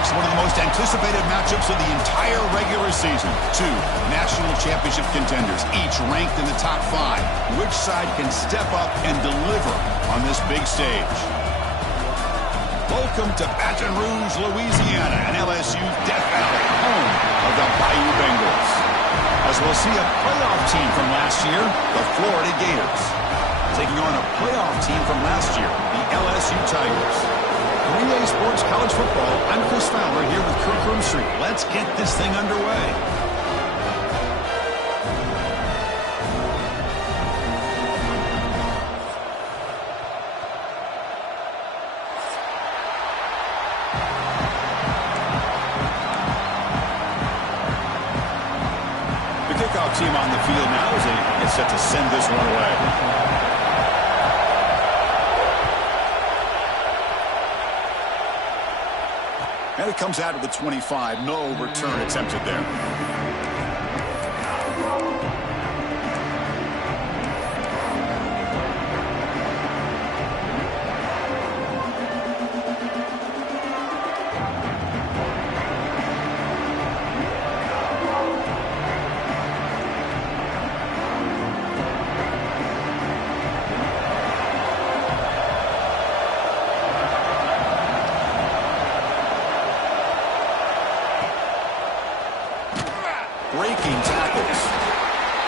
folks, one of the most anticipated matchups of the entire regular season. Two national championship contenders, each ranked in the top 5. Which side can step up and deliver on this big stage? Welcome to Baton Rouge, Louisiana, and LSU's Death Valley, home of the Bayou Bengals. As we'll see a playoff team from last year, the Florida Gators, taking on a playoff team from last year, the LSU Tigers. 3A Sports College Football, I'm Chris Fowler here with Kirk Street. Let's get this thing underway. Team on the field now as they get set to send this one away. And it comes out of the 25. No return attempted there. Breaking tackles.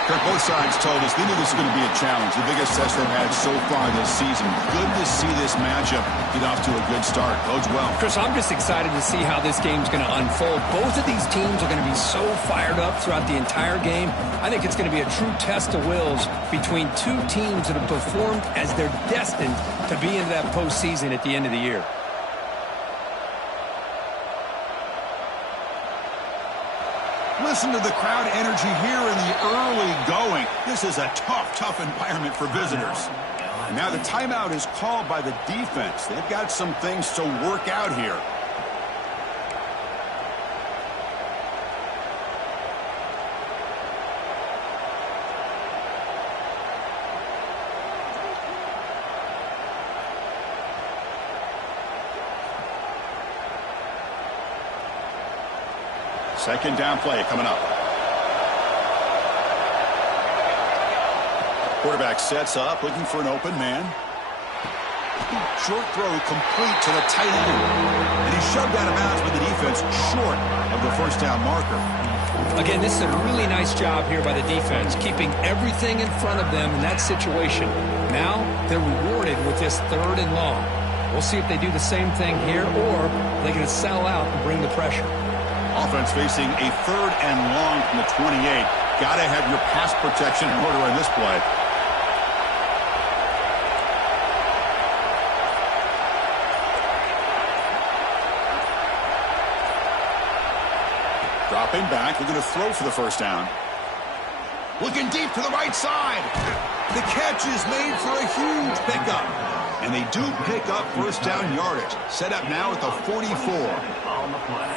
Kirk, both sides told us they knew this was going to be a challenge. The biggest test they've had so far this season. Good to see this matchup get off to a good start. Bodes well. Chris, I'm just excited to see how this game's going to unfold. Both of these teams are going to be so fired up throughout the entire game. I think it's going to be a true test of wills between two teams that have performed as they're destined to be into that postseason at the end of the year. Listen to the crowd energy here in the early going. This is a tough environment for visitors. And now the timeout is called by the defense. They've got some things to work out here. Second down play coming up. Quarterback sets up, looking for an open man. Short throw complete to the tight end. And he's shoved out of bounds with the defense short of the first down marker. Again, this is a really nice job here by the defense, keeping everything in front of them in that situation. Now they're rewarded with this 3rd and long. We'll see if they do the same thing here, or they're going to sell out and bring the pressure. Offense facing a 3rd and long from the 28. Got to have your pass protection in order on this play. Dropping back, looking to throw for the first down. Looking deep to the right side. The catch is made for a huge pickup. And they do pick up first down yardage. Set up now at the 44.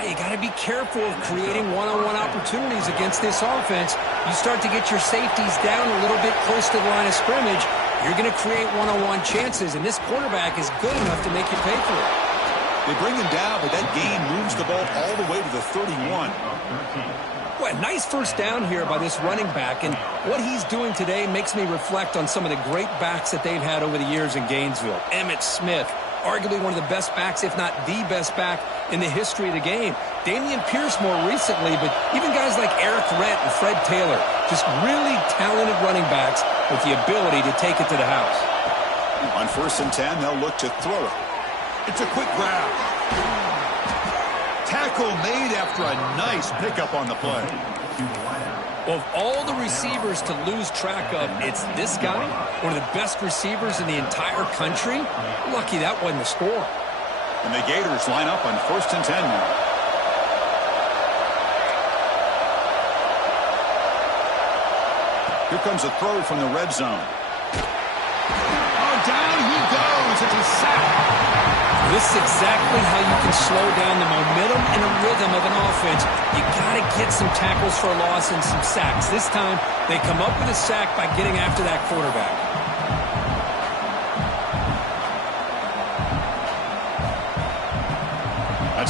You got to be careful of creating one-on-one opportunities against this offense. You start to get your safeties down a little bit close to the line of scrimmage, you're going to create one-on-one chances, and this quarterback is good enough to make you pay for it. They bring him down, but that gain moves the ball all the way to the 31. Well, nice first down here by this running back, and what he's doing today makes me reflect on some of the great backs that they've had over the years in Gainesville. Emmitt Smith, arguably one of the best backs, if not the best back in the history of the game. Damian Pierce more recently, but even guys like Eric Rent and Fred Taylor, just really talented running backs with the ability to take it to the house. On 1st and 10, they'll look to throw it. It's a quick grab. Tackle made after a nice pickup on the play. Well, of all the receivers to lose track of, it's this guy, one of the best receivers in the entire country. Lucky that wasn't the score. And the Gators line up on 1st and 10 now. Here comes a throw from the red zone. Oh, down he goes. It's a sack. This is exactly how you can slow down the momentum and a rhythm of an offense. You got to get some tackles for a loss and some sacks. This time, they come up with a sack by getting after that quarterback.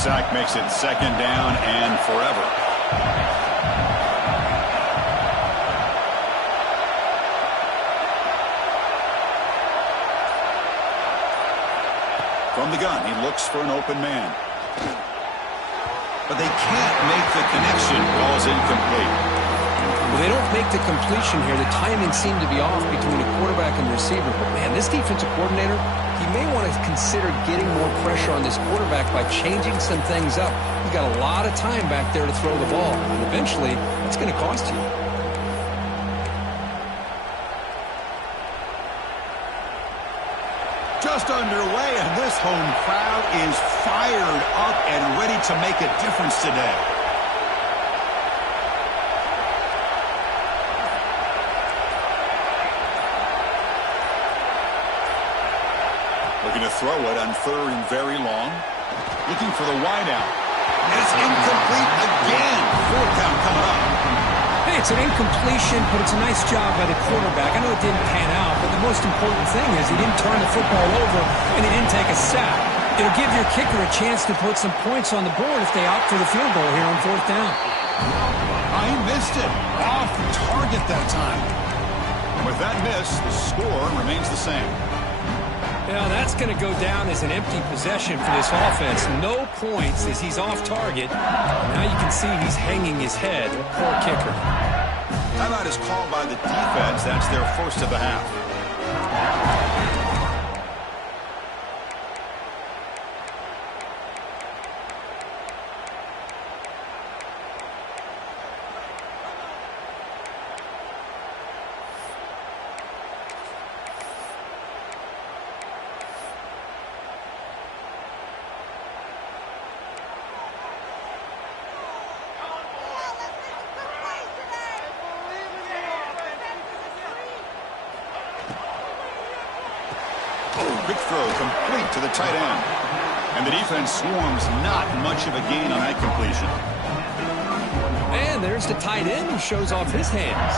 sack makes it second down and forever. From the gun, he looks for an open man. But they can't make the connection. Ball's incomplete. Well, they don't make the completion here. The timing seemed to be off between a quarterback and receiver. But, man, this defensive coordinator, he may want to consider getting more pressure on this quarterback by changing some things up. You got a lot of time back there to throw the ball. And eventually, it's going to cost you. Just underway, and this home crowd is fired up and ready to make a difference today. Looking to throw it on 3rd and very long. Looking for the wideout. It's incomplete again. 4th down coming up. Hey, it's an incompletion, but it's a nice job by the quarterback. I know it didn't pan out, but the most important thing is he didn't turn the football over and he didn't take a sack. It'll give your kicker a chance to put some points on the board if they opt for the field goal here on 4th down. I missed it. Off target that time. With that miss, the score remains the same. Now, that's going to go down as an empty possession for this offense. No points as he's off target. Now you can see he's hanging his head. Poor kicker. Timeout is called by the defense. That's their first of the half. Quick throw complete to the tight end. And the defense swarms not much of a gain on that completion. And there's the tight end who shows off his hands.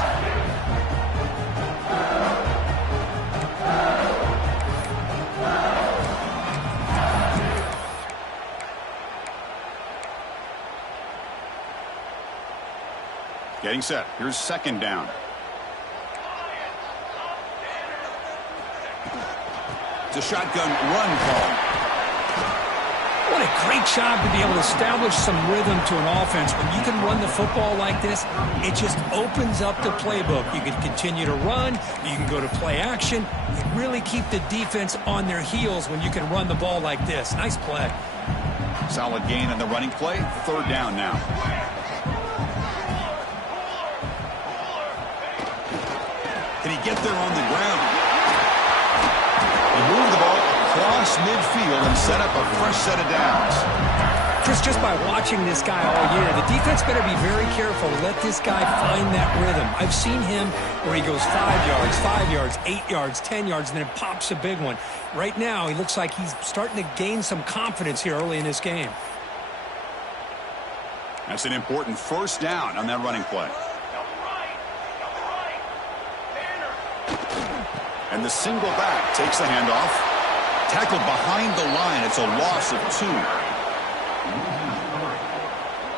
Getting set. Here's 2nd down. It's a shotgun run call. What a great job to be able to establish some rhythm to an offense. When you can run the football like this, it just opens up the playbook. You can continue to run. You can go to play action. You really keep the defense on their heels when you can run the ball like this. Nice play. Solid gain on the running play. 3rd down now. Can he get there on the ground? He moved the ball across midfield and set up a fresh set of downs. Chris, just by watching this guy all year, the defense better be very careful to let this guy find that rhythm. I've seen him where he goes 5 yards, 8 yards, 10 yards, and then it pops a big one. Right now, he looks like he's starting to gain some confidence here early in this game. That's an important 1st down on that running play. And the single back takes the handoff. Tackled behind the line. It's a loss of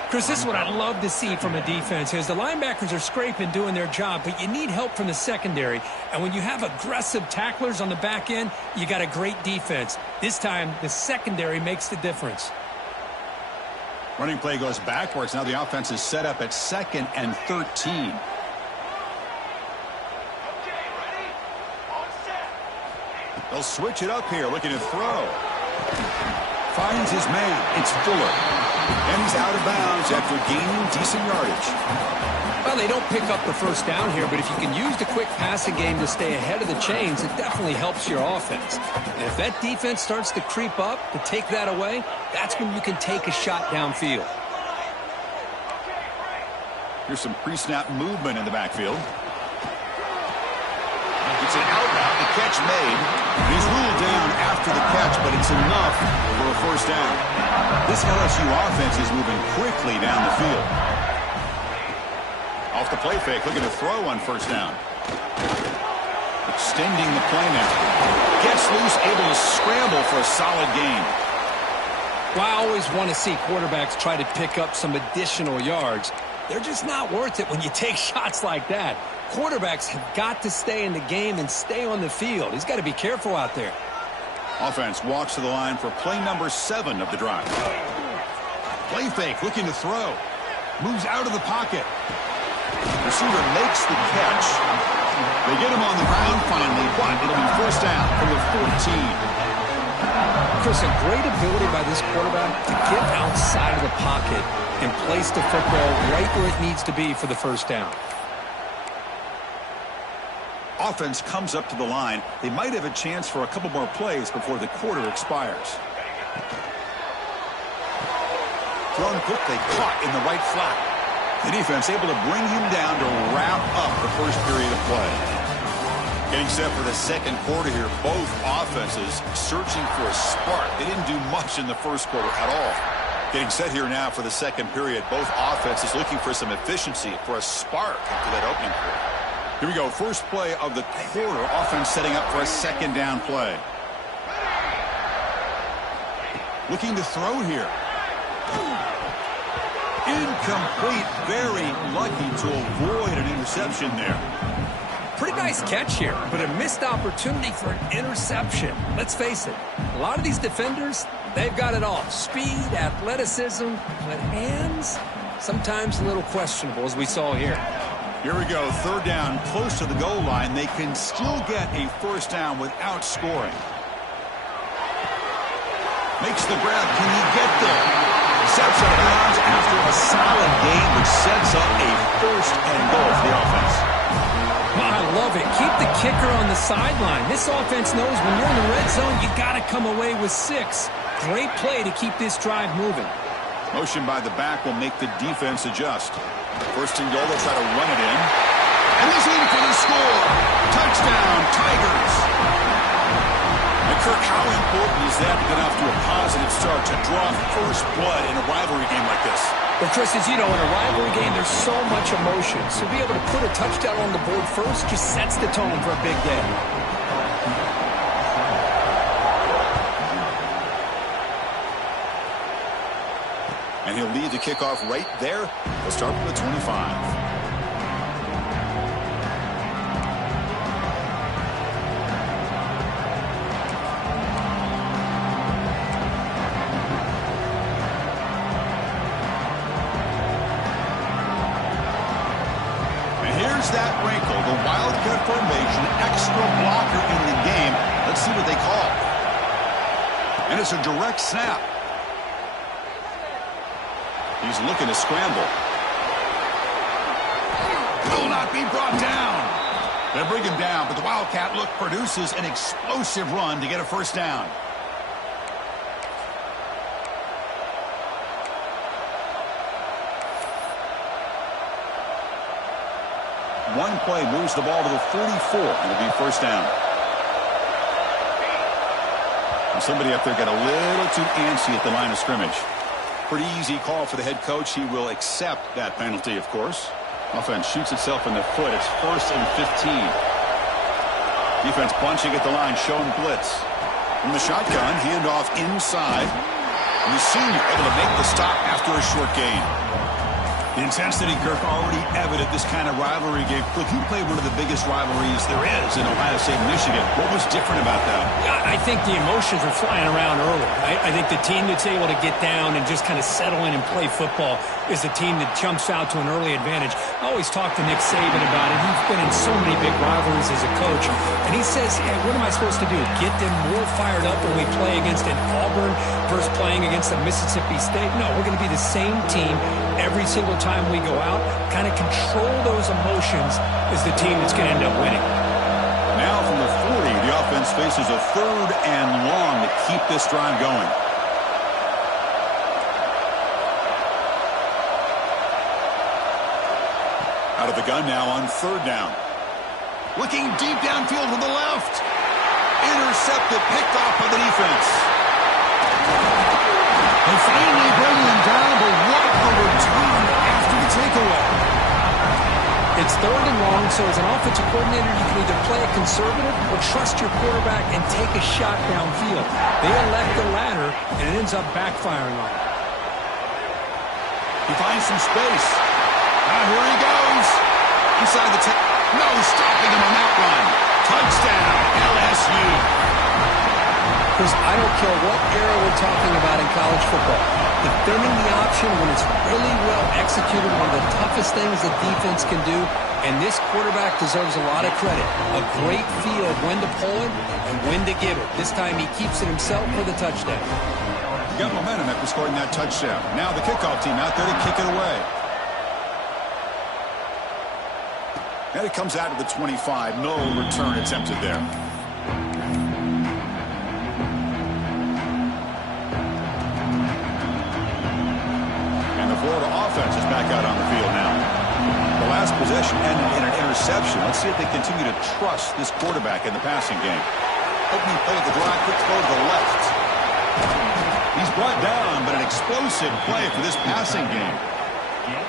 2. Chris, this is what I love to see from a defense is the linebackers are scraping, doing their job, but you need help from the secondary. And when you have aggressive tacklers on the back end, you got a great defense. This time, the secondary makes the difference. Running play goes backwards. Now the offense is set up at 2nd and 13. They'll switch it up here, looking to throw. Finds his man. It's Fuller. And he's out of bounds after gaining decent yardage. Well, they don't pick up the 1st down here, but if you can use the quick passing game to stay ahead of the chains, it definitely helps your offense. And if that defense starts to creep up, to take that away, that's when you can take a shot downfield. Here's some pre-snap movement in the backfield. It's an out route, the catch made. He's ruled down after the catch, but it's enough for a 1st down. This LSU offense is moving quickly down the field. Off the play fake, looking to throw on 1st down. Extending the play now. Gets loose, able to scramble for a solid gain. Well, I always want to see quarterbacks try to pick up some additional yards. They're just not worth it when you take shots like that. Quarterbacks have got to stay in the game and stay on the field. He's got to be careful out there. Offense walks to the line for play number 7 of the drive. Play fake, looking to throw. Moves out of the pocket. Receiver makes the catch. They get him on the ground finally, but it'll be first down from the 14. Chris, a great ability by this quarterback to get outside of the pocket and place the football right where it needs to be for the first down. Offense comes up to the line. They might have a chance for a couple more plays before the quarter expires. Thrown quickly, caught in the right flat. The defense able to bring him down to wrap up the first period of play. Getting set for the second quarter here. Both offenses searching for a spark. They didn't do much in the first quarter at all. Getting set here now for the second period. Both offenses looking for some efficiency, for a spark after that opening quarter. Here we go. First play of the quarter. Offense setting up for a second down play. Looking to throw here. Incomplete. Very lucky to avoid an interception there. Pretty nice catch here, but a missed opportunity for an interception. Let's face it, a lot of these defenders, they've got it all. Speed, athleticism, but hands, sometimes a little questionable, as we saw here. Here we go. Third down, close to the goal line. They can still get a first down without scoring. Makes the grab. Can he get there? Steps out of bounds after a solid gain, which sets up a first and goal for the offense. I love it. Keep the kicker on the sideline. This offense knows when you're in the red zone, you got to come away with 6. Great play to keep this drive moving. Motion by the back will make the defense adjust. First and goal, they'll try to run it in. And he's in for the score. Touchdown, Tigers. And Kirk, how important is that to get off to a positive start to draw first blood in a rivalry game like this? Well, Chris, as you know, in a rivalry game, there's so much emotion. So to be able to put a touchdown on the board first just sets the tone for a big day. And he'll lead the kickoff right there. They'll start from the 25. That wrinkle, the Wildcat formation, extra blocker in the game. Let's see what they call. And it's a direct snap. He's looking to scramble. Will not be brought down. They bring him down, but the Wildcat look produces an explosive run to get a first down. One play moves the ball to the 44, and it'll be first down. And somebody up there got a little too antsy at the line of scrimmage. Pretty easy call for the head coach. He will accept that penalty, of course. Offense shoots itself in the foot. It's first and 15. Defense bunching at the line, showing blitz. From the shotgun, handoff inside. And the senior able to make the stop after a short gain. The intensity, Kirk, already evident this kind of rivalry game. Look, you played one of the biggest rivalries there is in Ohio State, Michigan. What was different about that? I think the emotions are flying around early. I think the team that's able to get down and just kind of settle in and play football is the team that jumps out to an early advantage. I always talk to Nick Saban about it. He's been in so many big rivalries as a coach. And he says, hey, what am I supposed to do? Get them more fired up when we play against an Auburn versus playing against a Mississippi State? No, we're going to be the same team every single time we go out. Kind of control those emotions is the team that's going to end up winning. Now from the 40, the offense faces a third and long to keep this drive going. Out of the gun now on third down. Looking deep downfield to the left. Intercepted, picked off by the defense. They finally bring him down, but what a return after the takeaway. It's third and long And so as an offensive coordinator, you can either play it conservative or trust your quarterback and take a shot downfield. They elect the latter, and it ends up backfiring on them. He finds some space. Now here he goes. Inside the 10. No stopping him on that run. Touchdown, LSU. Chris, I don't care what era we're talking about in college football. Defending the option when it's really well executed, one of the toughest things the defense can do, and this quarterback deserves a lot of credit. A great feel of when to pull it and when to give it. This time he keeps it himself for the touchdown. Got momentum after scoring that touchdown. Now the kickoff team out there to kick it away. And it comes out of the 25. No return attempted there. And the Florida offense is back out on the field now. The last possession ended in an interception. Let's see if they continue to trust this quarterback in the passing game. Opening play of the drive, quick throw to the left. He's brought down, but an explosive play for this passing game.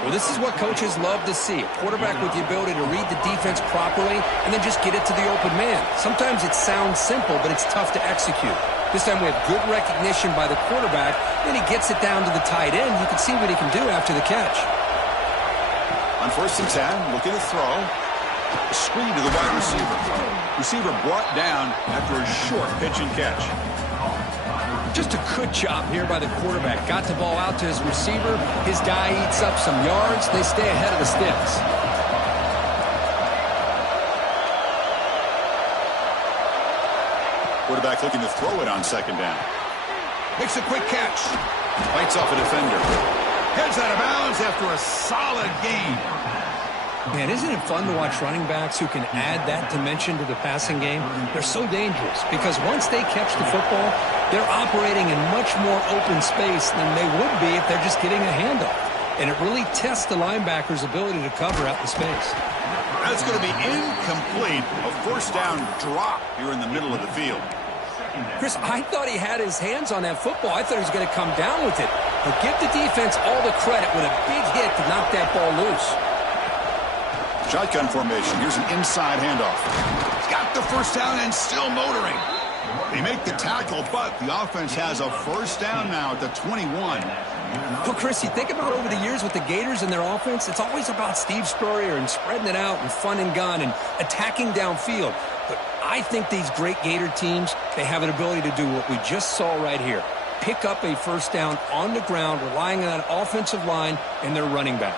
Well, this is what coaches love to see. A quarterback with the ability to read the defense properly and then just get it to the open man. Sometimes it sounds simple, but it's tough to execute. This time we have good recognition by the quarterback. Then he gets it down to the tight end. You can see what he can do after the catch. On 1st and 10, looking to throw. A screen to the wide receiver. Receiver brought down after a short pitch and catch. Just a good job here by the quarterback. Got the ball out to his receiver. His guy eats up some yards. They stay ahead of the sticks. Quarterback looking to throw it on 2nd down. Makes a quick catch. Bites off a defender. Heads out of bounds after a solid gain. Man, isn't it fun to watch running backs who can add that dimension to the passing game? They're so dangerous because once they catch the football, they're operating in much more open space than they would be if they're just getting a handoff. And it really tests the linebacker's ability to cover out the space. That's going to be incomplete. A 1st down drop here in the middle of the field. Chris, I thought he had his hands on that football. I thought he was going to come down with it. But give the defense all the credit with a big hit to knock that ball loose. Shotgun formation. Here's an inside handoff. He's got the 1st down and still motoring. They make the tackle, but the offense has a 1st down now at the 21. Well, Chris, you think about over the years with the Gators and their offense, it's always about Steve Spurrier and spreading it out and fun and gun and attacking downfield. But I think these great Gator teams, they have an ability to do what we just saw right here. Pick up a 1st down on the ground, relying on that offensive line and their running back.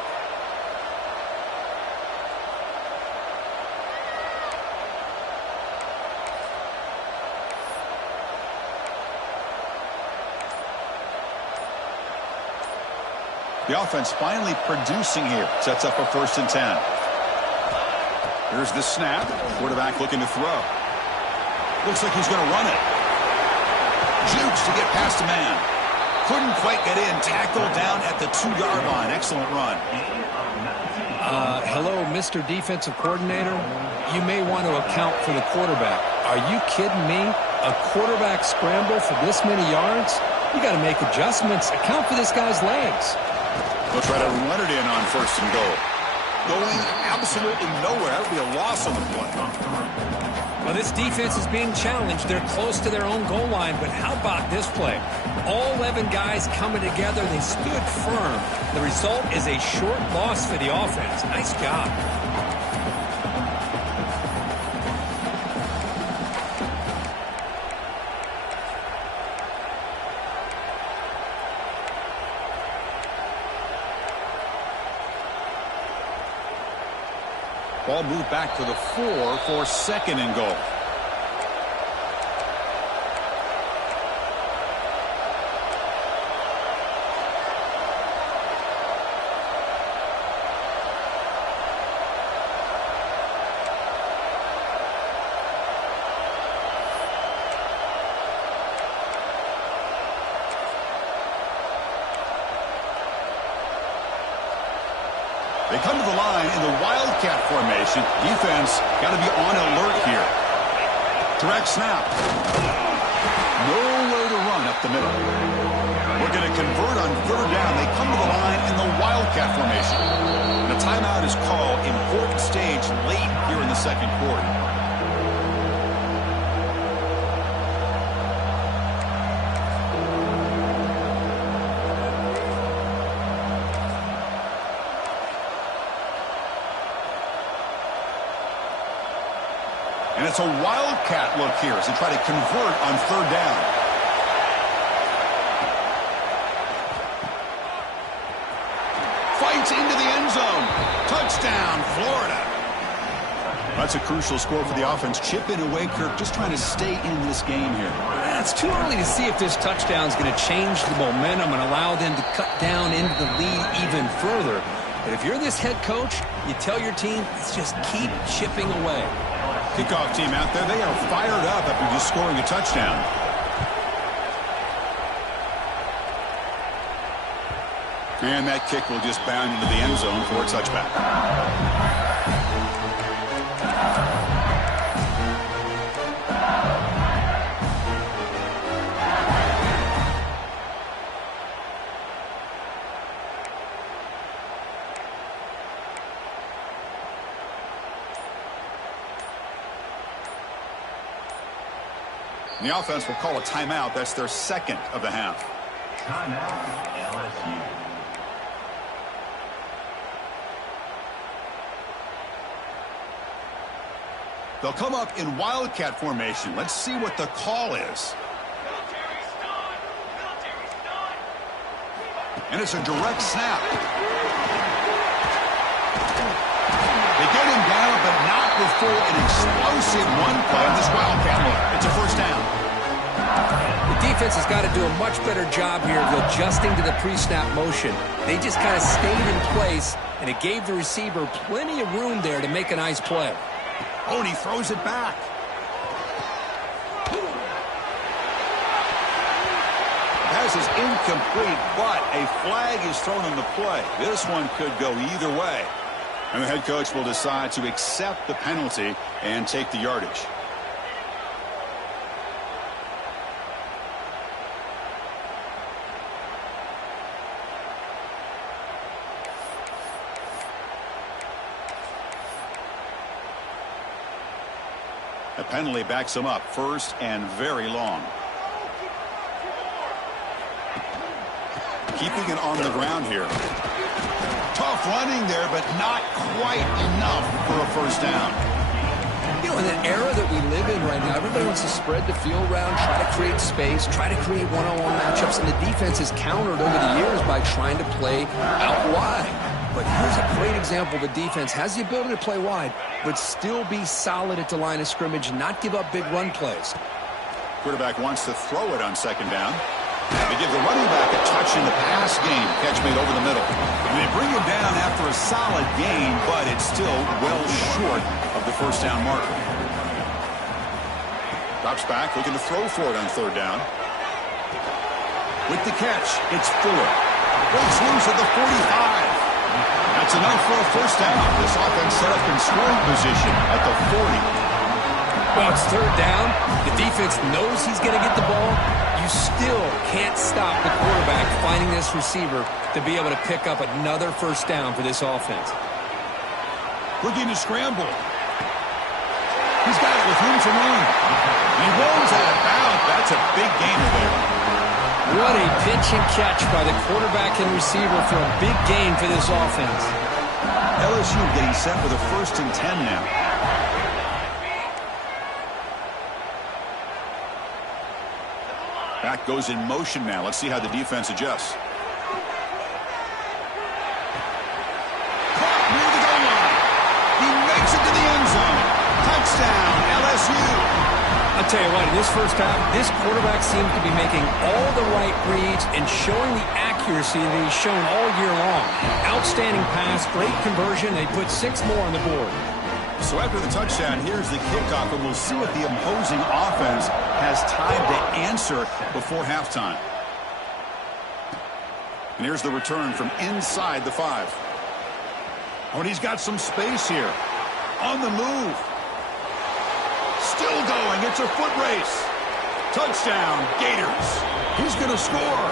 The offense finally producing here. Sets up a 1st and 10. Here's the snap. Quarterback looking to throw. Looks like he's going to run it. Jukes to get past a man. Couldn't quite get in. Tackled down at the 2-yard line. Excellent run. Hello, Mr. Defensive Coordinator. You may want to account for the quarterback. Are you kidding me? A quarterback scramble for this many yards? You got to make adjustments. Account for this guy's legs. They'll try to run it in on 1st and goal. Going absolutely nowhere. That would be a loss on the play. Well, this defense is being challenged. They're close to their own goal line, but how about this play? All 11 guys coming together. They stood firm. The result is a short loss for the offense. Nice job. Ball moved back to the 4 for 2nd and goal. They come to the line in the Wildcat formation. Defense got to be on alert here. Direct snap. Nowhere to run up the middle. We're going to convert on 3rd down. They come to the line in the Wildcat formation. The timeout is called. Important stage late And it's a wildcat look here as they try to convert on third down. Fights into the end zone. Touchdown, Florida. That's a crucial score for the offense. Chipping away, Kirk, just trying to stay in this game here. It's too early to see if this touchdown is going to change the momentum and allow them to cut down into the lead even further. But if you're this head coach, you tell your team, let's just keep chipping away. Kickoff team out there, they are fired up after just scoring a touchdown. And that kick will just bound into the end zone for a touchback. The offense will call a timeout. That's their second of the half. Timeout, LSU. They'll come up in wildcat formation. Let's see what the call is. And it's a direct snap. They get him down, but not before an explosive run play on this wildcat look. It's a first down. The defense has got to do a much better job here of adjusting to the pre-snap motion. They just kind of stayed in place, and it gave the receiver plenty of room there to make a nice play. Oh, and he throws it back. Pass is incomplete, but a flag is thrown on the play. This one could go either way. And the head coach will decide to accept the penalty and take the yardage. The penalty backs him up, first and very long. Keeping it on the ground here. Tough running there, but not quite enough for a first down. You know, in the era that we live in right now, everybody wants to spread the field around, try to create space, try to create one-on-one matchups, and the defense has countered over the years by trying to play out wide. But here's a great example. The defense has the ability to play wide, but still be solid at the line of scrimmage and not give up big run plays. Quarterback wants to throw it on second down. They give the running back a touch in the pass game. Catch made over the middle. And they bring him down after a solid gain, but it's still well short of the first down marker. Drops back, looking to throw for it on third down. With the catch, it's Fuller. Breaks loose at the 45. That's enough for a first down. This offense set up in scoring position at the 40. Well, it's third down. The defense knows he's going to get the ball. You still can't stop the quarterback finding this receiver to be able to pick up another first down for this offense. Looking to scramble. He's got it with room to run. He rolls out of bounds. That's a big gainer there. What a pitch and catch by the quarterback and receiver for a big gain for this offense. LSU getting set with a 1st and 10 now. Back goes in motion now. Let's see how the defense adjusts. Caught near the goal line. He makes it to the end zone. Touchdown, LSU. I'll tell you what, in this first half, this quarterback seems to be making all the right reads and showing the accuracy that he's shown all year long. Outstanding pass, great conversion. They put 6 more on the board. So after the touchdown, here's the kickoff, and we'll see if the opposing offense has time to answer before halftime. And here's the return from inside the 5. Oh, and he's got some space here. On the move. Still going. It's a foot race. Touchdown, Gators. He's going to score.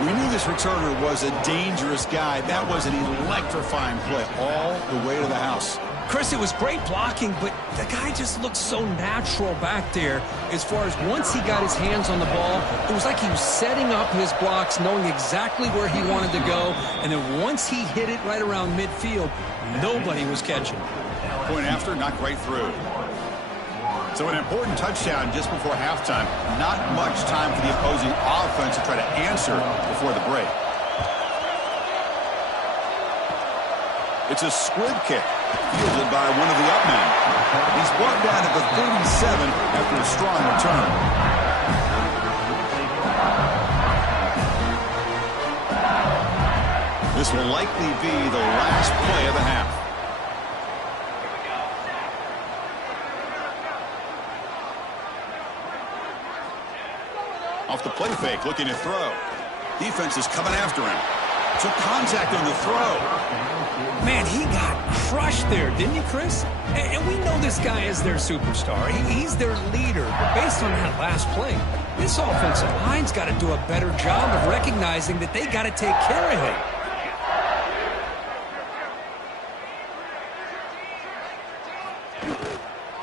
We knew this returner was a dangerous guy. That was an electrifying play all the way to the house. Chris, it was great blocking, but the guy just looked so natural back there as far as once he got his hands on the ball, it was like he was setting up his blocks, knowing exactly where he wanted to go, and then once he hit it right around midfield, nobody was catching. Point after, not quite through. So an important touchdown just before halftime. Not much time for the opposing offense to try to answer before the break. It's a squib kick, fielded by one of the up men. He's brought down at the 37 after a strong return. This will likely be the last play of the half. Off the play fake, looking to throw. Defense is coming after him. Took contact on the throw. Man, he got crushed there, didn't he, Chris? And we know this guy is their superstar. He's their leader. But based on that last play, this offensive line's got to do a better job of recognizing that they got to take care of him.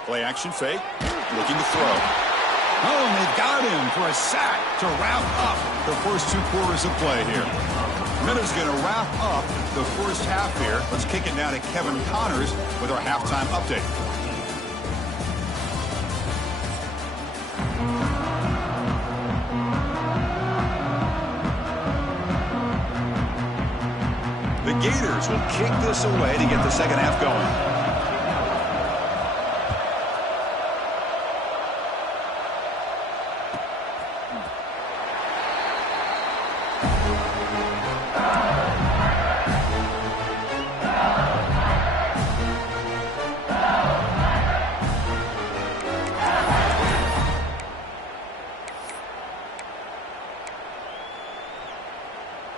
Play action fake, looking to throw. Oh, and they've got him for a sack to wrap up the first 2 quarters of play here. Miller's going to wrap up the first half here. Let's kick it now to Kevin Connors with our halftime update. The Gators will kick this away to get the second half going.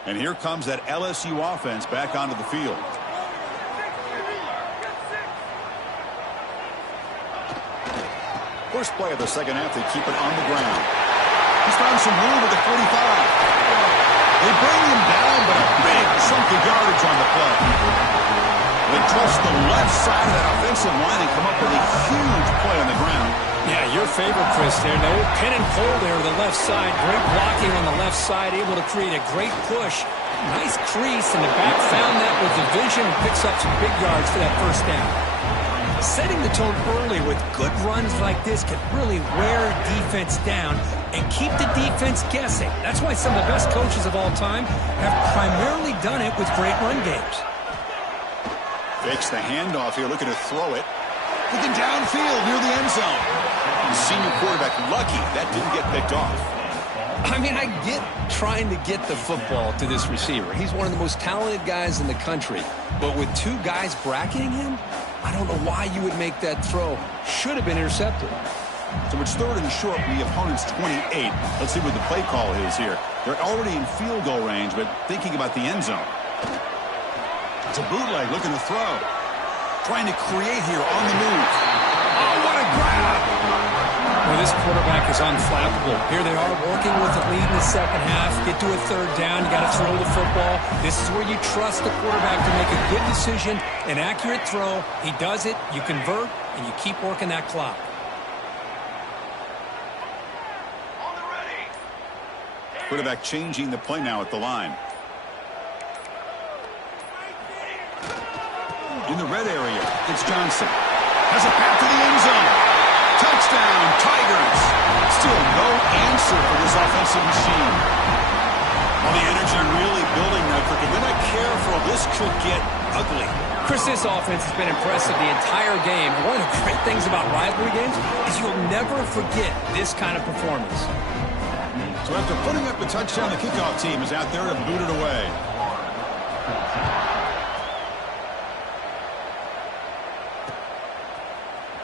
And here comes that LSU offense back onto the field. First play of the second half, they keep it on the ground. He's found some room at the 45. They bring him down, but a big chunk of yardage on the play. They trust the left side of that offensive line and come up with a huge play on the ground. Yeah, your favorite, Chris, there. No pin and pull there to the left side. Great blocking on the left side, able to create a great push. Nice crease, and the back found that with the vision and picks up some big yards for that first down. Setting the tone early with good runs like this can really wear defense down and keep the defense guessing. That's why some of the best coaches of all time have primarily done it with great run games. Fakes the handoff here, looking to throw it. Looking downfield near the end zone. The senior quarterback lucky that didn't get picked off. I mean, I get trying to get the football to this receiver. He's one of the most talented guys in the country. But with 2 guys bracketing him, I don't know why you would make that throw. Should have been intercepted. So it's 3rd and short from the opponent's 28. Let's see what the play call is here. They're already in field goal range, but thinking about the end zone. It's a bootleg looking to throw. Trying to create here on the move. Oh, what a grab! Well, this quarterback is unflappable. Here they are working with the lead in the second half. Get to a 3rd down. You got to throw the football. This is where you trust the quarterback to make a good decision, an accurate throw. He does it, you convert, and you keep working that clock. Quarterback changing the play now at the line. In the red area, it's Johnson. Has a path to the end zone. Touchdown, Tigers. Still no answer for this offensive machine. Well, the energy really building now. If they're not careful, this could get ugly. Chris, this offense has been impressive the entire game. And one of the great things about rivalry games is you'll never forget this kind of performance. So after putting up the touchdown, the kickoff team is out there to boot it away.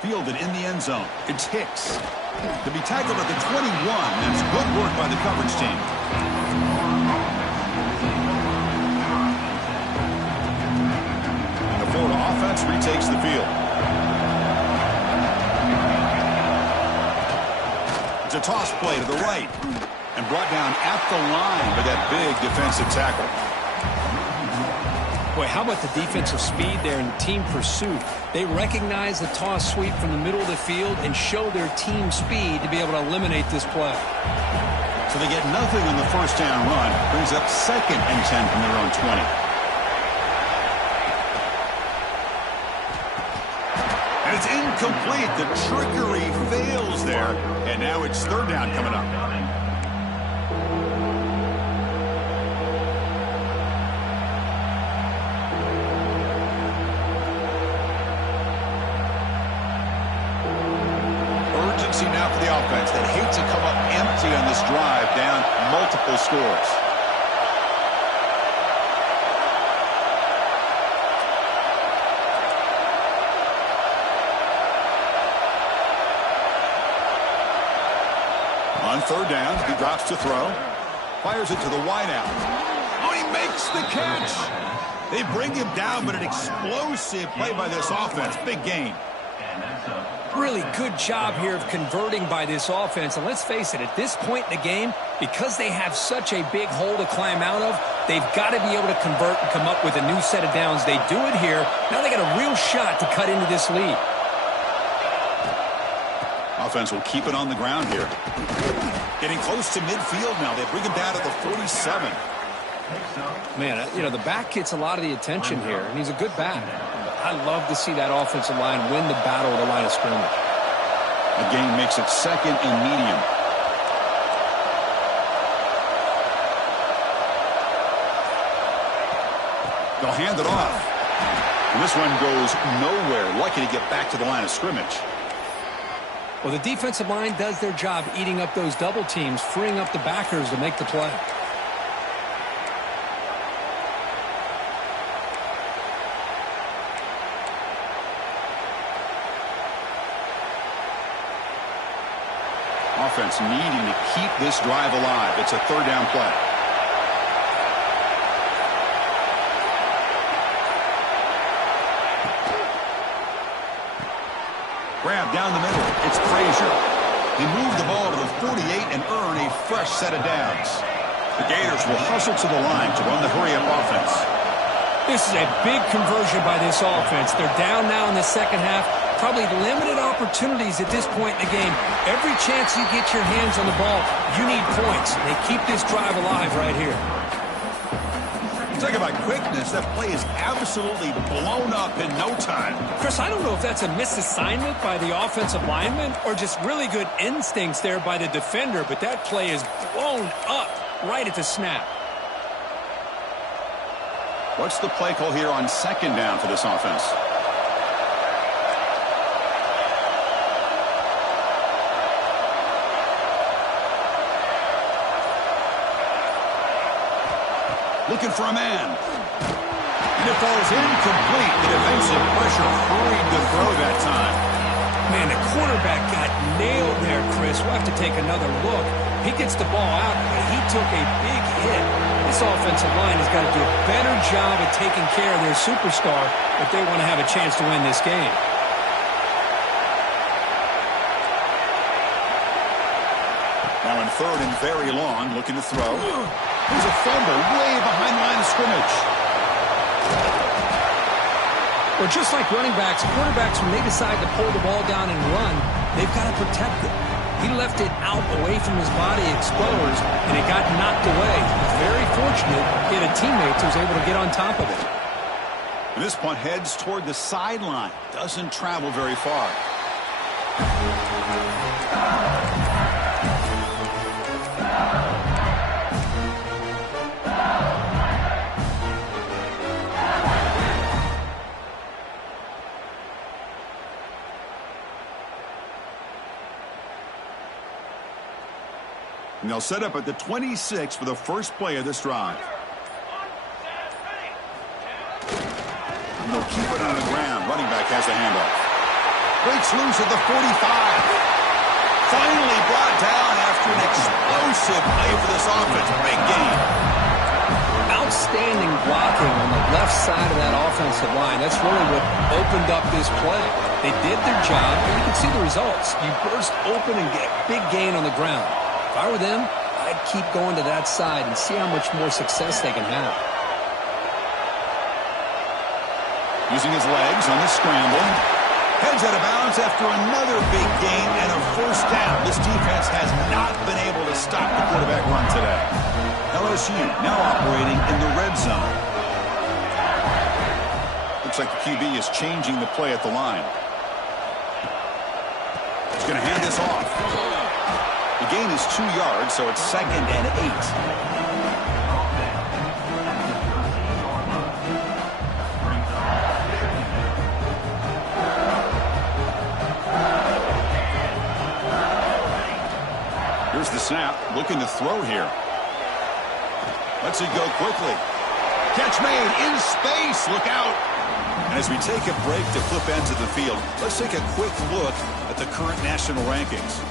Fielded in the end zone. It's Hicks. To be tackled at the 21. That's good work by the coverage team. And the Florida offense retakes the field. It's a toss play to the right. And brought down at the line by that big defensive tackle. Boy, how about the defensive speed there in team pursuit? They recognize the toss sweep from the middle of the field and show their team speed to be able to eliminate this play. So they get nothing on the first down run. Brings up 2nd and 10 from their own 20. And it's Incomplete. The trickery fails there. And now it's third down coming up. Urgency now for the offense that hate to come up empty on this drive, down multiple scores. On third down, he drops to throw. Fires it to the wideout. Oh, he makes the catch. They bring him down, but an explosive play by this offense. Big gain. Really good job here of converting by this offense. And let's face it, at this point in the game, because they have such a big hole to climb out of, they've got to be able to convert and come up with a new set of downs. They do it here. Now they got a real shot to cut into this lead. Offense will keep it on the ground here. Getting close to midfield now. They bring him down to the 47. Man, you know, the back gets a lot of the attention here, and he's a good back. I love to see that offensive line win the battle at the line of scrimmage. The gain makes it second and medium. They'll hand it off. And this one goes nowhere. Lucky to get back to the line of scrimmage. Well, the defensive line does their job eating up those double teams, freeing up the backers to make the play. Offense needing to keep this drive alive. It's a third down play. Grab down the middle. It's Frazier. They move the ball to the 48 and earn a fresh set of downs. The Gators will hustle to the line to run the hurry-up offense. This is a big conversion by this offense. They're down now in the second half. Probably limited opportunities at this point in the game. Every chance you get your hands on the ball, you need points. They keep this drive alive right here. Talk about quickness. That play is absolutely blown up in no time. Chris, I don't know if that's a misassignment by the offensive lineman or just really good instincts there by the defender, but that play is blown up right at the snap. What's the play call here on second down for this offense? Looking for a man. And it falls incomplete. The defensive pressure hurried to throw that time. Man, the quarterback got nailed there, Chris. We'll have to take another look. He gets the ball out, but he took a big hit. This offensive line has got to do a better job of taking care of their superstar if they want to have a chance to win this game. Now in third and very long, looking to throw. There's a fumble way behind the line of scrimmage. Well, just like running backs, quarterbacks, when they decide to pull the ball down and run, they've got to protect it. He left it out away from his body exposed, and it got knocked away. He's very fortunate he had a teammate who was able to get on top of it. And this punt heads toward the sideline. Doesn't travel very far. And they'll set up at the 26 for the first play of this drive. And they'll keep it on the ground. Running back has the handoff. Breaks loose at the 45. Finally brought down after an explosive play for this offense. Big game. Outstanding blocking on the left side of that offensive line. That's really what opened up this play. They did their job, and you can see the results. You burst open and get a big gain on the ground. If I were them, I'd keep going to that side and see how much more success they can have. Using his legs on the scramble. Heads out of bounds after another big gain and a first down. This defense has not been able to stop the quarterback run today. LSU now operating in the red zone. Looks like the QB is changing the play at the line. He's going to hand this off. The gain is 2 yards, so it's 2nd and 8. Here's the snap, looking to throw here. Lets it go quickly. Catch made in space. Look out. And as we take a break to flip ends of the field, let's take a quick look at the current national rankings.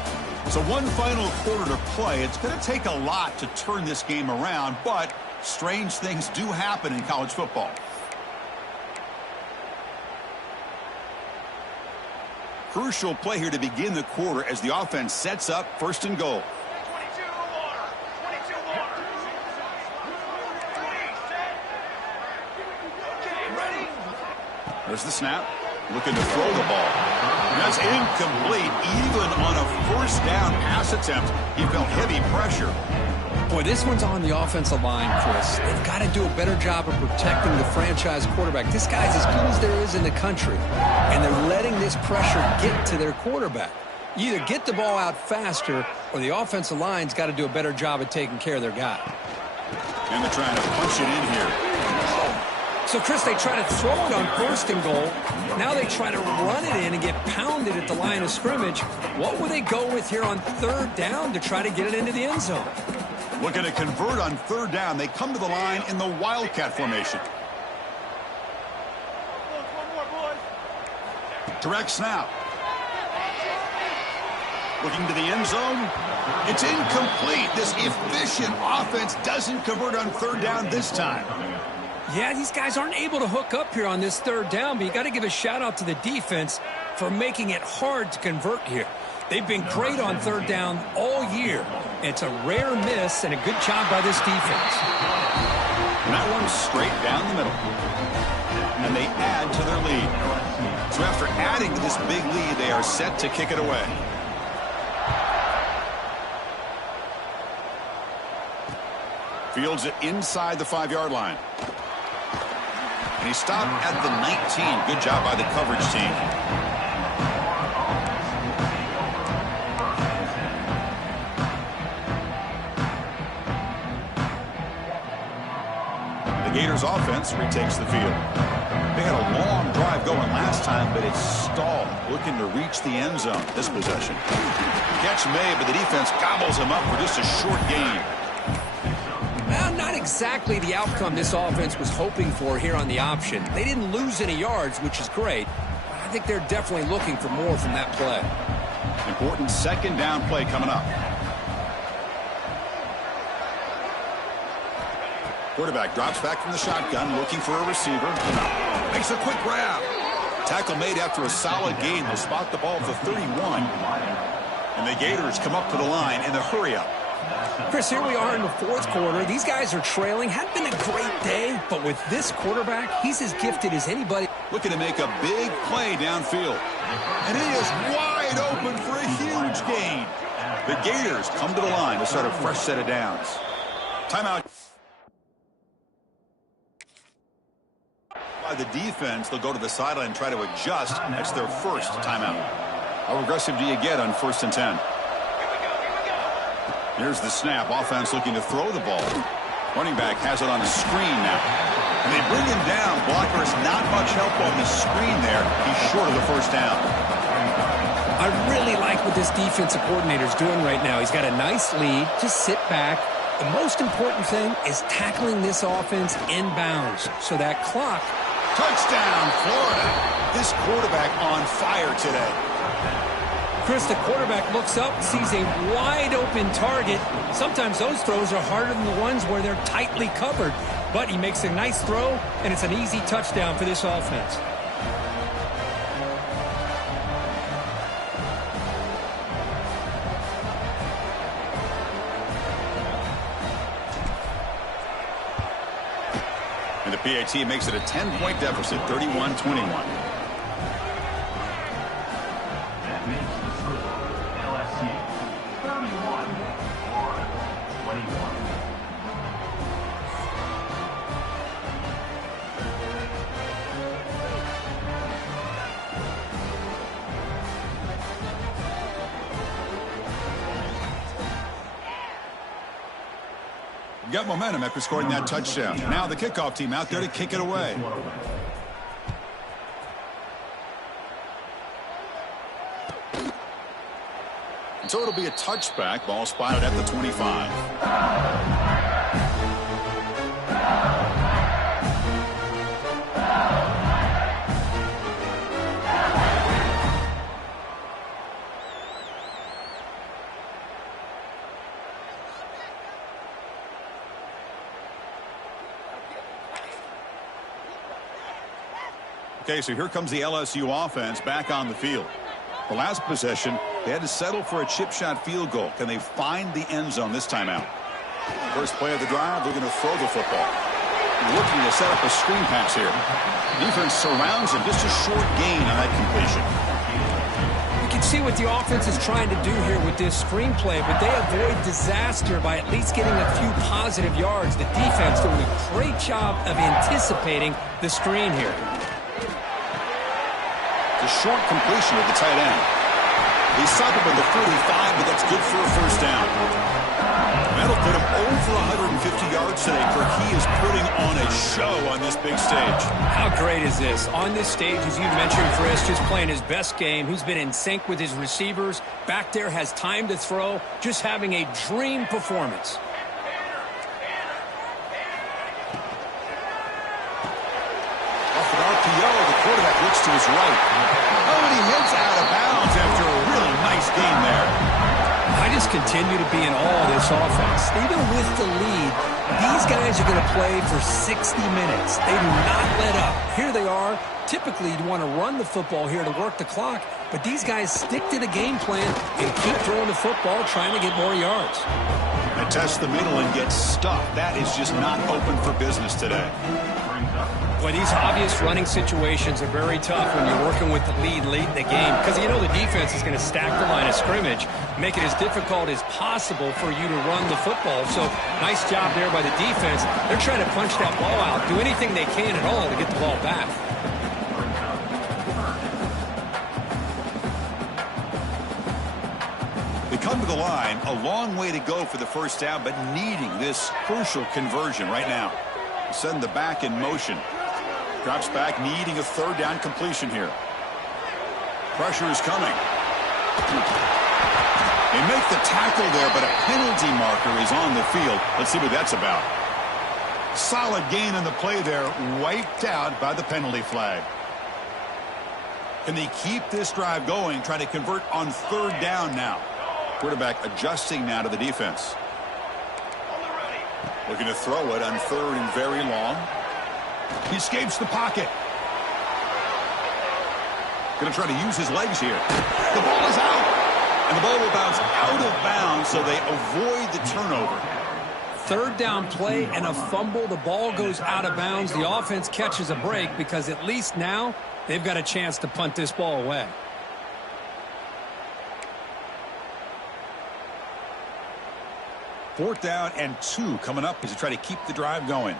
So one final quarter to play. It's going to take a lot to turn this game around, but strange things do happen in college football. Crucial play here to begin the quarter as the offense sets up 1st and goal. There's the snap. Looking to throw the ball. That's incomplete. Even on a 1st down pass attempt, he felt heavy pressure. Boy, this one's on the offensive line, Chris. They've got to do a better job of protecting the franchise quarterback. This guy's as good as there is in the country, and they're letting this pressure get to their quarterback. You either get the ball out faster, or the offensive line's got to do a better job of taking care of their guy. And they're trying to punch it in here. So, Chris, they try to throw it on 1st and goal. Now they try to run it in and get pounded at the line of scrimmage. What would they go with here on 3rd down to try to get it into the end zone? Looking to convert on 3rd down. They come to the line in the Wildcat formation. Direct snap. Looking to the end zone. It's incomplete. This efficient offense doesn't convert on 3rd down this time. Yeah, these guys aren't able to hook up here on this 3rd down, but you got to give a shout-out to the defense for making it hard to convert here. They've been great on 3rd down all year. It's a rare miss and a good job by this defense. And that one's straight down the middle. And they add to their lead. So after adding to this big lead, they are set to kick it away. Fields it inside the 5-yard line. And he stopped at the 19. Good job by the coverage team. The Gators offense retakes the field. They had a long drive going last time, but it's stalled, looking to reach the end zone this possession. Catch made, but the defense gobbles him up for just a short gain. Well, not exactly the outcome this offense was hoping for here on the option. They didn't lose any yards, which is great. I think they're definitely looking for more from that play. Important 2nd down play coming up. Quarterback drops back from the shotgun, looking for a receiver. Makes a quick grab. Tackle made after a solid gain. They'll spot the ball at the 31. And the Gators come up to the line in the hurry-up. Chris, here we are in the 4th quarter. These guys are trailing. Hadn't been a great day, but with this quarterback, he's as gifted as anybody. Looking to make a big play downfield. And he is wide open for a huge gain. The Gators come to the line to start a fresh set of downs. Timeout. By the defense, they'll go to the sideline and try to adjust. That's their 1st timeout. How aggressive do you get on 1st and 10? Here's the snap. Offense looking to throw the ball. Running back has it on the screen now. And they bring him down. Blockers not much help on the screen there. He's short of the 1st down. I really like what this defensive coordinator is doing right now. He's got a nice lead. Just sit back. The most important thing is tackling this offense inbounds. So that clock. Touchdown, Florida. This quarterback on fire today. Chris, the quarterback looks up, sees a wide-open target. Sometimes those throws are harder than the ones where they're tightly covered. But he makes a nice throw, and it's an easy touchdown for this offense. And the PAT makes it a 10-point deficit, 31-21. LSU 31, 21. Got momentum after scoring that touchdown. Now the kickoff team out there to kick it away. So it'll be a touchback. Ball spotted at the 25. Okay, so here comes the LSU offense back on the field. The last possession, they had to settle for a chip shot field goal. Can they find the end zone this time out? First play of the drive, they're going to throw the football. Looking to set up a screen pass here. Defense surrounds him, just a short gain on that completion. You can see what the offense is trying to do here with this screen play, but they avoid disaster by at least getting a few positive yards. The defense doing a great job of anticipating the screen here. The short completion of the tight end. He stopped him at the 45, but that's good for a first down. That'll put him over 150 yards today, for he is putting on a show on this big stage. How great is this? On this stage, as you mentioned, Chris, just playing his best game. He's been in sync with his receivers. Back there, has time to throw. Just having a dream performance. Off an RPO, the quarterback looks to his right. Oh, and he heads out of bounds after a really nice game there. I just continue to be in awe of this offense. Even with the lead, these guys are going to play for 60 minutes. They do not let up. Here they are. Typically, you want to run the football here to work the clock, but these guys stick to the game plan and keep throwing the football, trying to get more yards. They test the middle and get stuffed. That is just not open for business today. Boy, these obvious running situations are very tough when you're working with the lead late in the game, because you know the defense is going to stack the line of scrimmage, make it as difficult as possible for you to run the football. So nice job there by the defense. They're trying to punch that ball out, do anything they can at all to get the ball back. They come to the line, a long way to go for the first down, but needing this crucial conversion right now. Send the back in motion. Drops back, needing a third down completion here. Pressure is coming. They make the tackle there, but a penalty marker is on the field. Let's see what that's about. Solid gain on the play there, wiped out by the penalty flag. Can they keep this drive going, trying to convert on third down now? Quarterback adjusting now to the defense. Looking to throw it on third and very long. He escapes the pocket. Going to try to use his legs here. The ball is out. And the ball will bounce out of bounds, so they avoid the turnover. Third down play and a fumble. The ball goes out of bounds. The offense catches a break because at least now they've got a chance to punt this ball away. Fourth down and 2 coming up as they try to keep the drive going.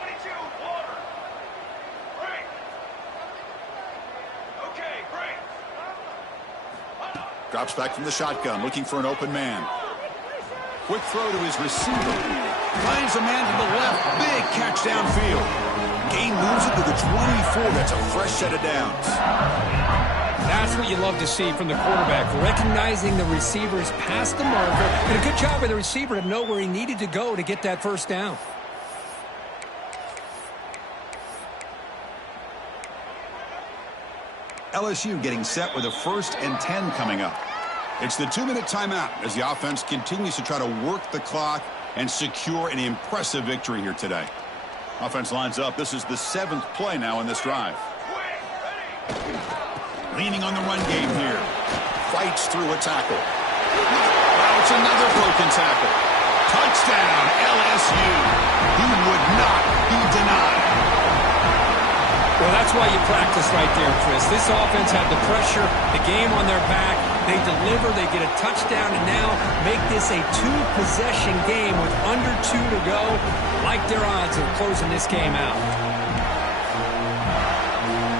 22, water. Break. Okay, break. Drops back from the shotgun, looking for an open man. Quick throw to his receiver. Finds a man to the left. Big catch downfield. Gain moves it to the 24. That's a fresh set of downs. That's what you love to see from the quarterback, recognizing the receivers past the marker, and a good job by the receiver to know where he needed to go to get that first down. LSU getting set with a 1st and 10 coming up. It's the 2-minute timeout as the offense continues to try to work the clock and secure an impressive victory here today. Offense lines up. This is the 7th play now in this drive. Leaning on the run game here. Fights through a tackle. Now it's another broken tackle. Touchdown, LSU. He would not be denied. Well, that's why you practice right there, Chris. This offense had the pressure, the game on their back. They deliver, they get a touchdown, and now make this a 2-possession game with under 2 to go. Like their odds of closing this game out.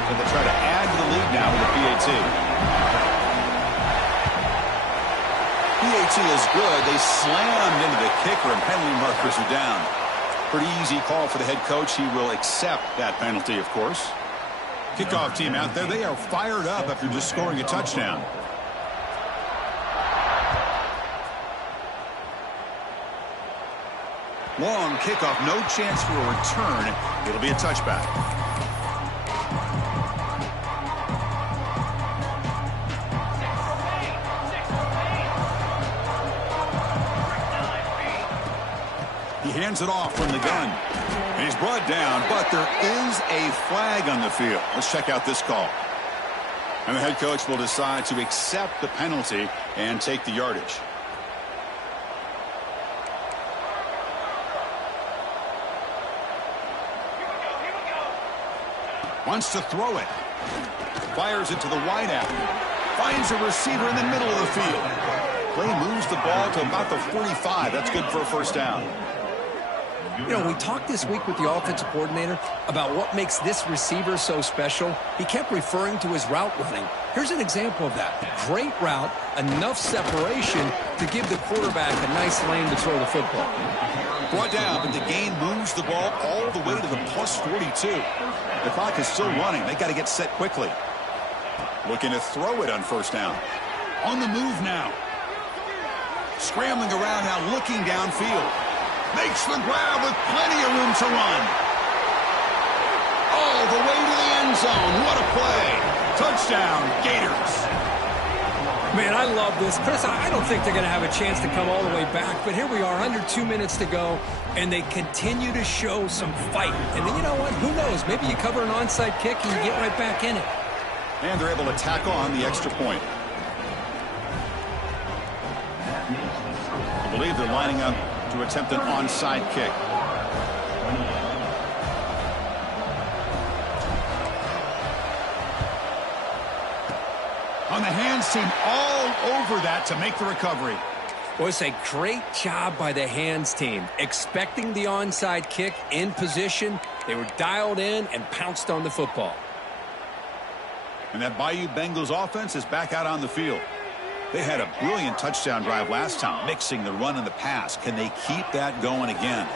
And they try to add to the lead now with the PAT. PAT penalty is good. They slammed into the kicker, and penalty markers are down. Pretty easy call for the head coach. He will accept that penalty, of course. Kickoff team out there, they are fired up after just scoring a touchdown. Long kickoff, no chance for a return. It'll be a touchback. He hands it off from the gun. And he's brought down, but there is a flag on the field. Let's check out this call. And the head coach will decide to accept the penalty and take the yardage. Wants to throw it. Fires it to the wideout. Finds a receiver in the middle of the field. Play moves the ball to about the 45. That's good for a first down. You know, we talked this week with the offensive coordinator about what makes this receiver so special. He kept referring to his route running. Here's an example of that. Great route, enough separation to give the quarterback a nice lane to throw the football. Brought down, but the gain moves the ball all the way to the plus 42. The clock is still running. They got to get set quickly. Looking to throw it on first down. On the move now. Scrambling around now, looking downfield. Makes the grab with plenty of room to run. All the way to the end zone. What a play. Touchdown, Gators. Man, I love this. Chris, I don't think they're going to have a chance to come all the way back, but here we are, under 2 minutes to go, and they continue to show some fight. And then, you know what? Who knows? Maybe you cover an onside kick and you get right back in it. And they're able to tackle on the extra point. I believe they're lining up to attempt an onside kick. On the hands team, all over that to make the recovery. Well, it's a great job by the hands team. Expecting the onside kick in position, they were dialed in and pounced on the football. And that Bayou Bengals offense is back out on the field. They had a brilliant touchdown drive last time, mixing the run and the pass. Can they keep that going again?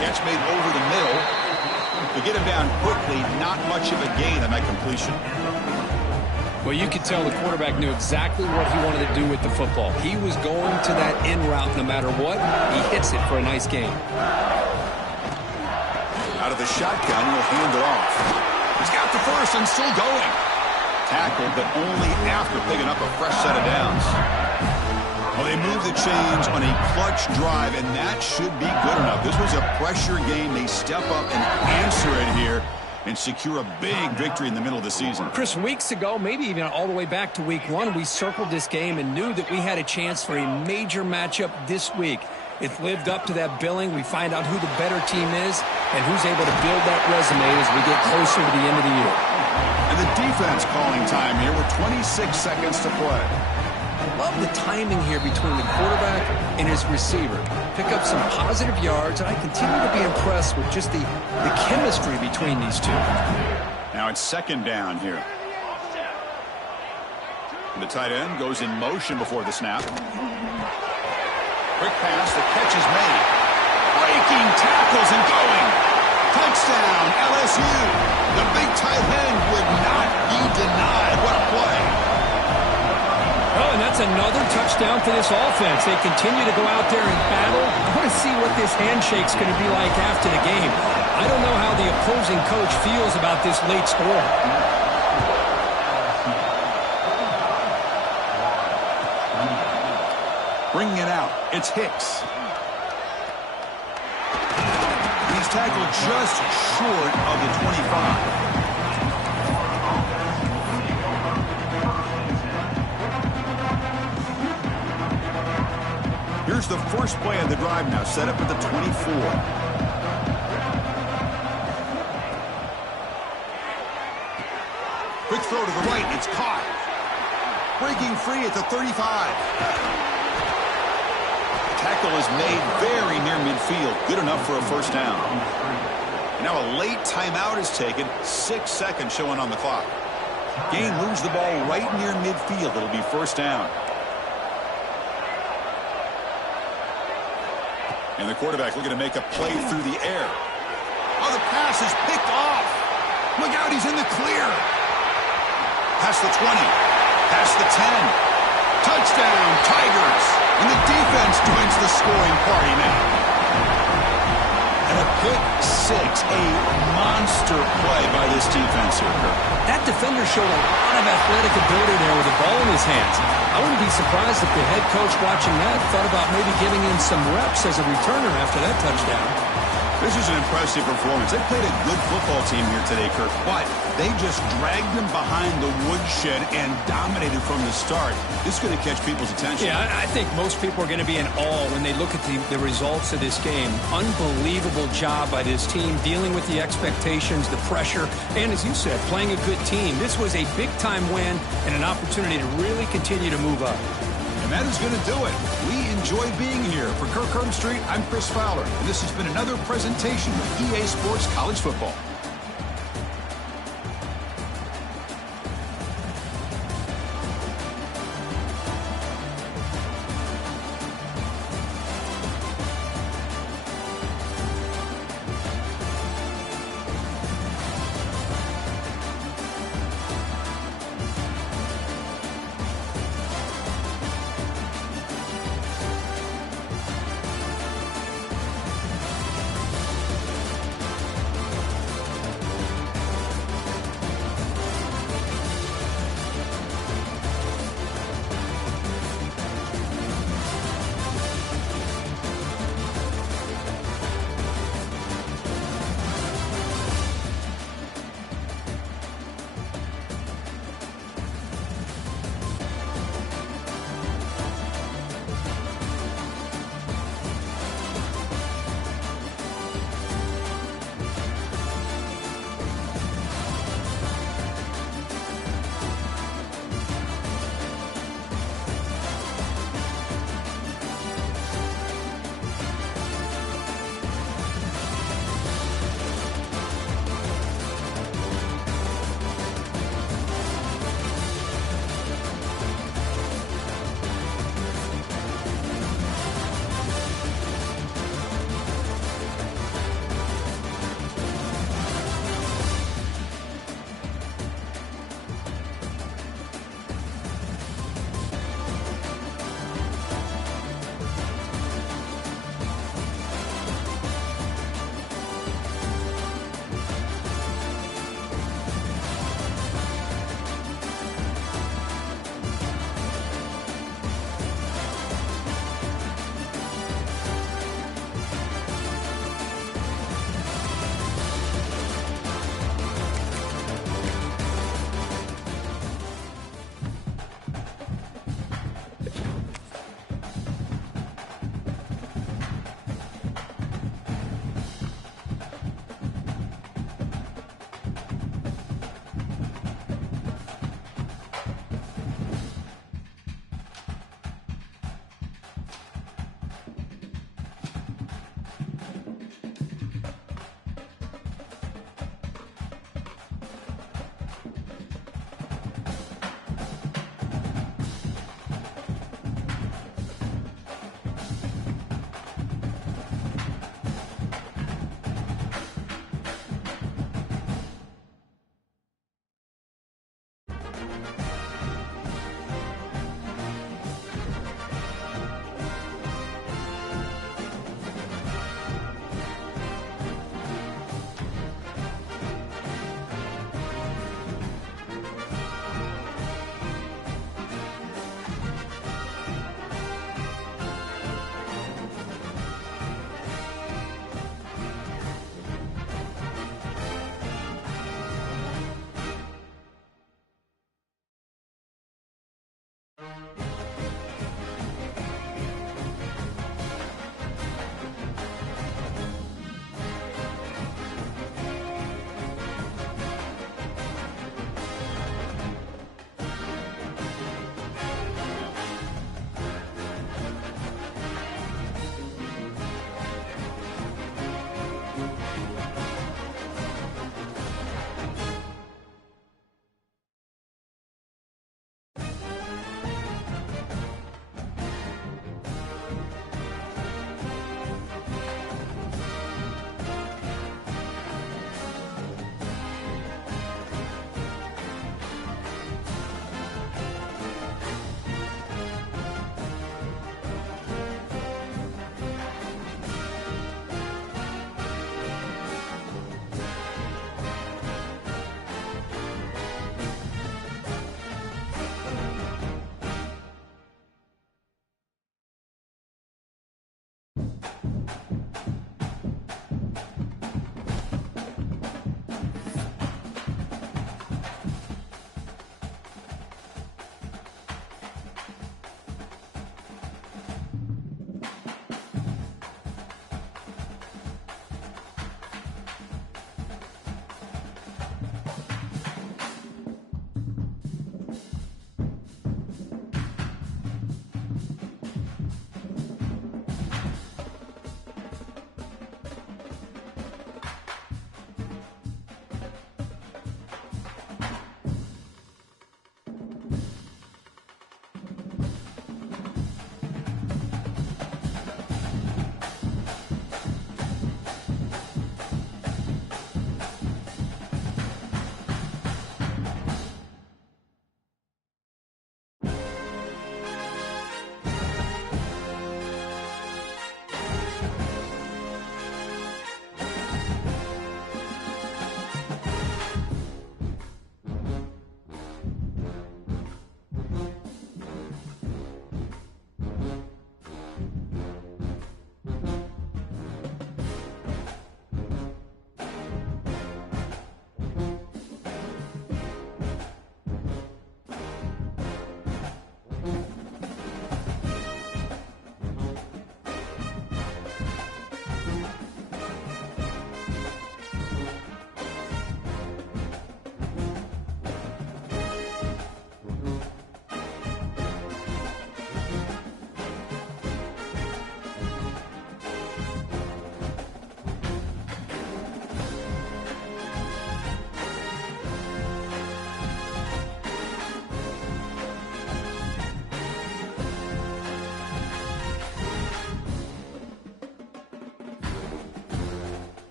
Catch made over the middle. To get him down quickly, not much of a gain on that completion. Well, you could tell the quarterback knew exactly what he wanted to do with the football. He was going to that in route no matter what. He hits it for a nice gain. Out of the shotgun, he'll hand it off. He's got the first and still going. Tackled, but only after picking up a fresh set of downs. Well, they move the chains on a clutch drive, and that should be good enough. This was a pressure game. They step up and answer it here and secure a big victory in the middle of the season. Chris, weeks ago, maybe even all the way back to week 1, we circled this game and knew that we had a chance for a major matchup this week. It lived up to that billing. We find out who the better team is and who's able to build that resume as we get closer to the end of the year. And the defense calling time here with 26 seconds to play. Love the timing here between the quarterback and his receiver. Pick up some positive yards, and I continue to be impressed with just the chemistry between these two. Now it's second down here. The tight end goes in motion before the snap. Quick pass, the catch is made. Breaking tackles and going. Touchdown, LSU. The big tight end would not be denied. What a play. Oh, and that's another touchdown for this offense. They continue to go out there and battle. I want to see what this handshake's going to be like after the game. I don't know how the opposing coach feels about this late score. Bringing it out, it's Hicks. He's tackled just short of the 25. Here's the first play of the drive now, set up at the 24. Quick throw to the right, it's caught. Breaking free at the 35. Tackle is made very near midfield. Good enough for a first down. And now a late timeout is taken. 6 seconds showing on the clock. Gain moves the ball right near midfield. It'll be first down. And the quarterback looking to make a play through the air. Oh, the pass is picked off. Look out, he's in the clear. Past the 20. Past the 10. Touchdown, Tigers. And the defense joins the scoring party now. And a pick six, a monster play by this defense here, Kirk. That defender showed a lot of athletic ability there with the ball in his hands. I wouldn't be surprised if the head coach watching that thought about maybe giving him some reps as a returner after that touchdown. This is an impressive performance. They played a good football team here today, Kirk, but they just dragged them behind the woodshed and dominated from the start. This is going to catch people's attention. Yeah, I think most people are going to be in awe when they look at the results of this game. Unbelievable job by this team, dealing with the expectations, the pressure, and as you said, playing a good team. This was a big-time win and an opportunity to really continue to move up. And that is going to do it. We enjoy being here. For Kirk Street, I'm Chris Fowler, and this has been another presentation of EA Sports College Football.